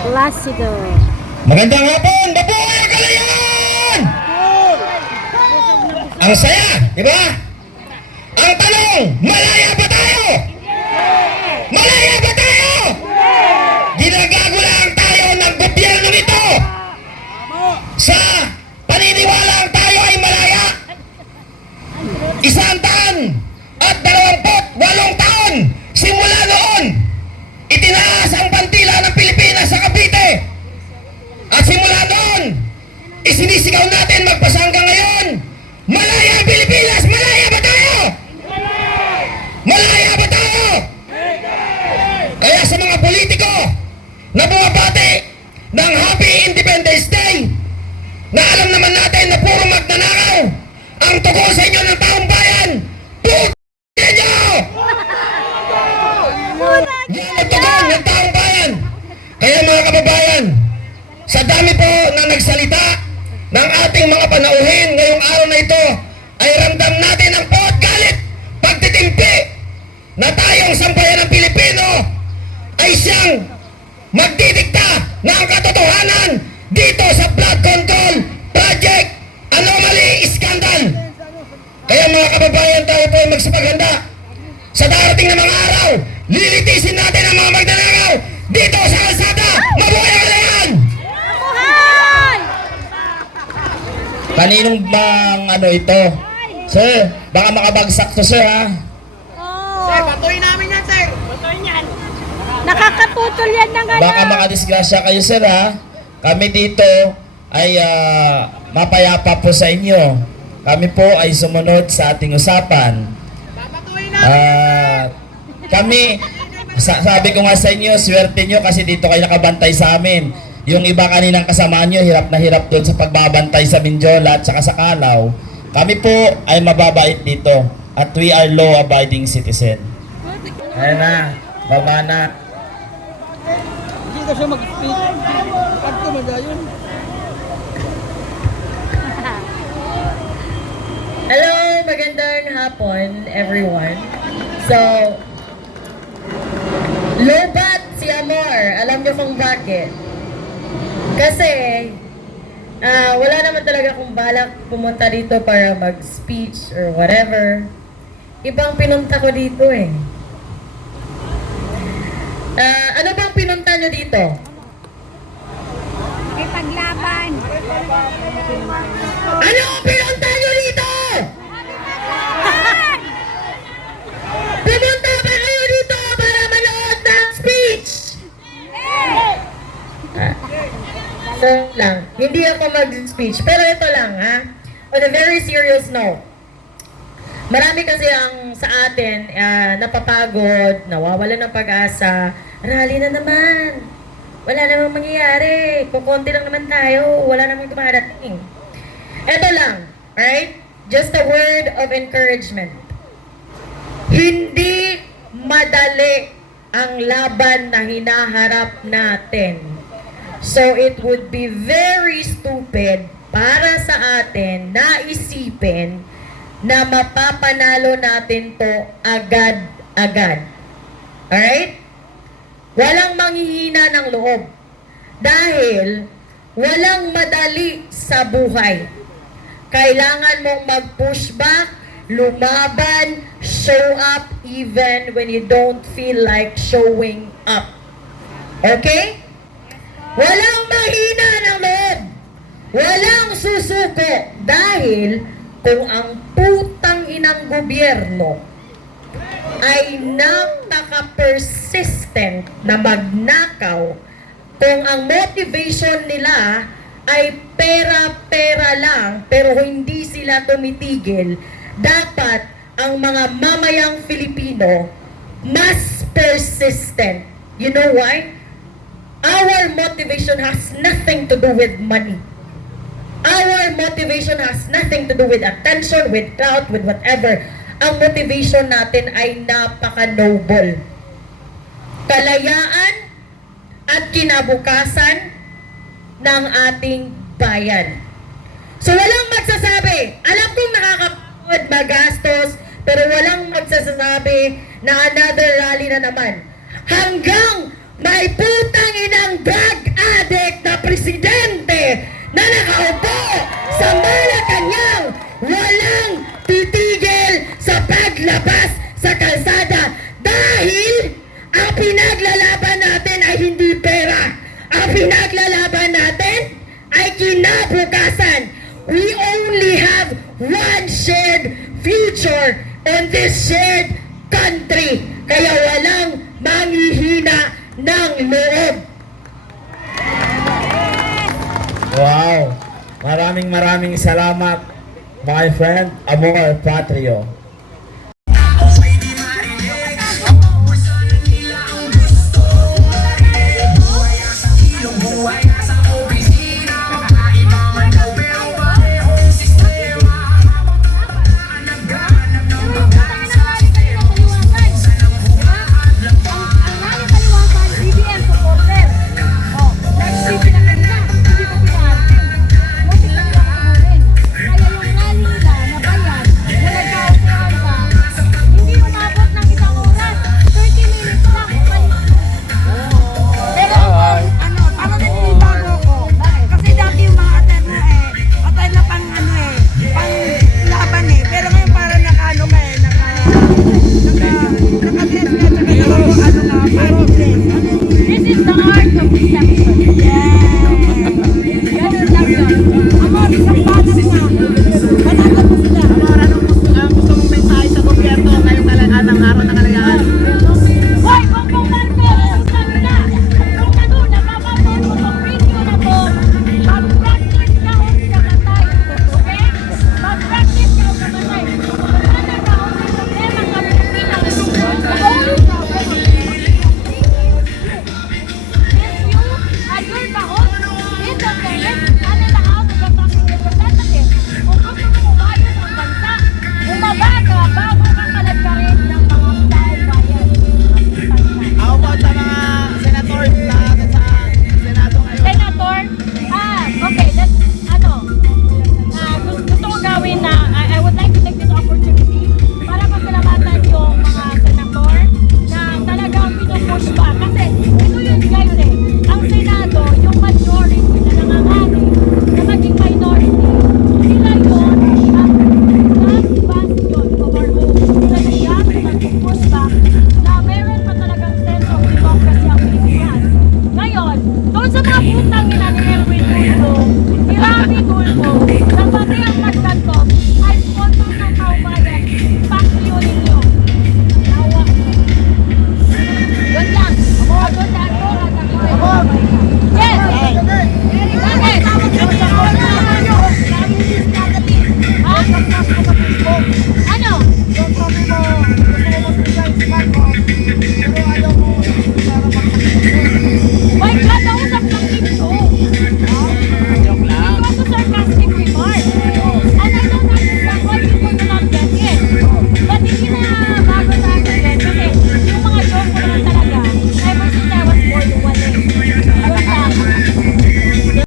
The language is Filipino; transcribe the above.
Placido. Magandang hapon, mabuhay ang kalayaan! Ang saya, di ba? Ang tanong, malaya ba tayo? Malaya ba tayo? Ginagago lang tayo ng gobyerno nito. Sa paniniwalang tayo ay malaya. 128 taon simula noon itinaas ang bandila ng Pilipinas sa Cavite. At simula doon, isinisigaw natin magpasa hanggang ngayon, malaya ang Pilipinas! Malaya ba tayo? Malaya ba tayo? Kaya sa mga politiko na bumabati ng Happy Independence Day, na alam naman natin na puro magnanakaw ang tugon sa inyo ng taong bayan, putin nyo! Yan ang tugon ng taong bayan. Kaya mga kababayan, sa dami po na nagsalita ng ating mga panauhin ngayong araw na ito, ay ramdam natin ang pot galit, pagtitimpi na tayong sambayan ng Pilipino ay siyang magdidikta ng katotohanan dito sa Blood Control Project Anomaly Scandal. Kaya mga kababayan, tayo po ay magsipaghanda. Sa darating na mga araw, lilitisin natin ang mga magnanakaw dito sa kalsada. Mabuhay ang kalayaan! Kaninong bang ano ito? Sir, baka makabagsak to sir ha? Oh. Sir, batuin namin yan, sir. Batuin yan. Nakakaputol yan ng ano. Baka makadisgrasya kayo sir ha? Kami dito ay mapayapa po sa inyo. Kami po ay sumunod sa ating usapan. Babatuin namin. Kami, sabi ko nga sa inyo, swerte nyo kasi dito kayo nakabantay sa amin. Yung iba kaninang kasama nyo, hirap na hirap doon sa pagbabantay sa Mindiola at saka sa Calao. Kami po ay mababait dito at we are law-abiding citizen. Ayan na, baba na. Hindi ka siya mag-speak. Pag tumagayon. Hello, magandang hapon everyone. So, lobat si Amor. Alam niyo kung bakit? Kasi, wala naman talaga akong balak pumunta dito para mag-speech or whatever. Ibang pinunta ko dito eh. Ano bang pinunta nyo dito? May paglaban. Ano ang pinunta nyo dito? Pumunta ba kayo dito para manood ng speech? So lang, hindi ako mag-speech. Pero ito lang ha, on a very serious note. Marami kasi ang sa atin napapagod, nawawalan ng pag-asa. Rally na naman. Wala namang mangyayari. Kukunti lang naman tayo. Wala namang dumarating. Ito lang, alright? Just a word of encouragement. Hindi madali ang laban na hinaharap natin. So it would be very stupid para sa atin na isipin na mapapanalo natin to agad-agad. Alright? Walang manghihina ng loob. Dahil walang madali sa buhay. Kailangan mong mag-push back, lumaban, show up even when you don't feel like showing up. Okay? Walang mahina ng loob. Walang susuko. Dahil kung ang putang inang gobyerno ay napaka-persistent na magnakaw, kung ang motivation nila ay pera-pera lang pero hindi sila tumitigil, dapat ang mga mamayang Filipino mas persistent. You know why? Our motivation has nothing to do with money. Our motivation has nothing to do with attention, with clout, with whatever. Ang motivation natin ay napaka-noble. Kalayaan at kinabukasan ng ating bayan. So walang magsasabi, alam kong nakakapagod, magastos, pero walang magsasabi na another rally na naman. Hanggang may putang inang drug kinabukasan. We only have one shared future in this shared country. Kaya walang manghihina ng loob. Wow! Maraming salamat, my friend Amor Patrio. This is the art of deception.